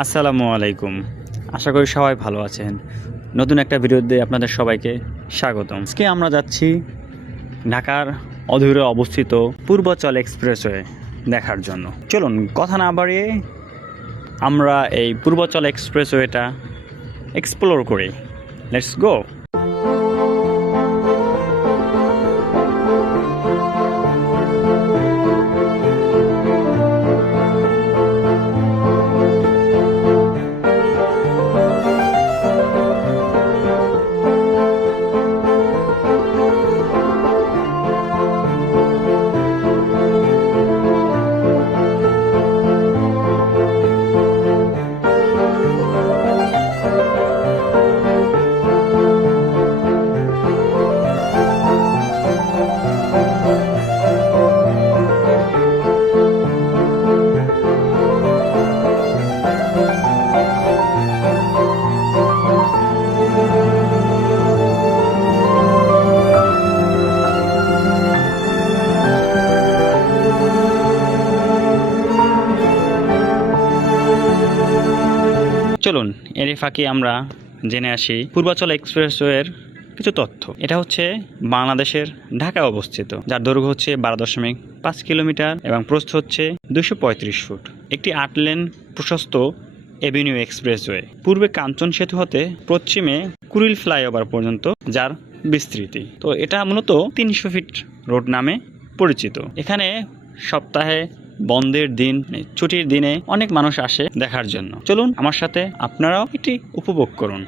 আসসালামু আলাইকুম। আশা করি সবাই ভালো আছেন। নতুন একটা ভিডিওতে আপনাদের সবাইকে স্বাগতম। আজকে আমরা যাচ্ছি ঢাকার অদূরে অবস্থিত পূর্বাচল এক্সপ্রেসওয়ে দেখার জন্য। চলুন কথা না বাড়িয়ে আমরা এই পূর্বাচল এক্সপ্রেসওয়েটা এক্সপ্লোর করি। Let's go. চলুন এর ফাঁকে আমরা জেনে আসি পূর্বাচল এক্সপ্রেসওয়ের কিছু তথ্য। এটা হচ্ছে বাংলাদেশের ঢাকায় অবস্থিত, যার দৈর্ঘ্য হচ্ছে 12.5 কিলোমিটার এবং প্রস্থ হচ্ছে 235 ফুট। একটি 8 লেন প্রশস্ত এভিনিউ এক্সপ্রেসওয়ে, পূর্বে কাঞ্চন সেতু হতে পশ্চিমে কুড়িল ফ্লাইওভার পর্যন্ত যার বিস্তৃতি। তো এটা মূলত 300 ফিট রোড নামে পরিচিত। এখানে সপ্তাহে বন্ধের দিন, ছুটির দিনে অনেক মানুষ আসে দেখার জন্য। চলুন আমার সাথে আপনারাও এটি উপভোগ করুন।